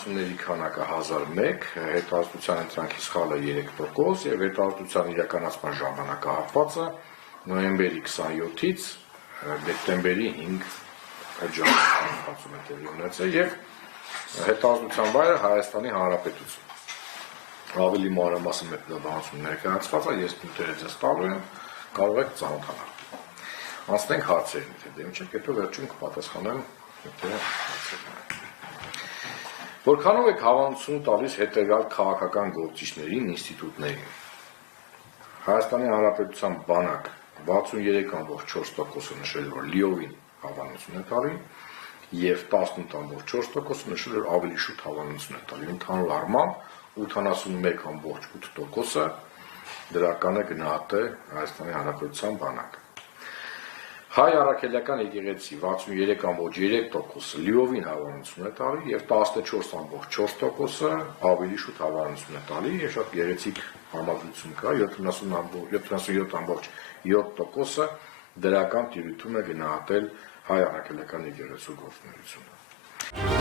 անցումների քանակը 1001, հետազոտության ընտրանքի սխալը 3% եւ հետազոտության իրականացման ժամանակահատվածը նոյեմբերի 27-ից դեկտեմբերի 5 ժամանակահատվածում է տեղի ունեցել եւ հետազոտության վայրը Հայաստանի Հանրապետություն։ Ավելի մանրամասն մեկնաբանություն ներկայացված է, ես նյութերը ձեզ տալու եմ, կարող եք ծանոթանալ։ Անցնենք հարցերին, թե դեմ չեք, հետո վերջում կպատասխանեմ նյութերը հարցերին։ Որքանով եք հավանություն տալիս հետևյալ քաղաքական գործիչներին, ինստիտուտներին։ Հայաստանի Հանրապետության բանակ 63.4%-ը նշել որ լիովին հավանություն է տալի եւ 18.4%-ը նշել որ ավելի շուտ հավանություն է տալի։ Ընդհանուր առմամբ 81.8%-ը դրական է գնահատել Հայաստանի Հանրապետության բանակը։ Հայ առաքելական եկեղեցի 63.3%-ը լիովին հավանություն է տալի եւ 14.4%-ը ավելի շուտ հավանություն է տալի եւ շատ գեղեցիկ համադրություն կա 77.7%-ը դրական տիրույթում է գնահատել հայ առաքելական եկեղեցու գործունեությունը։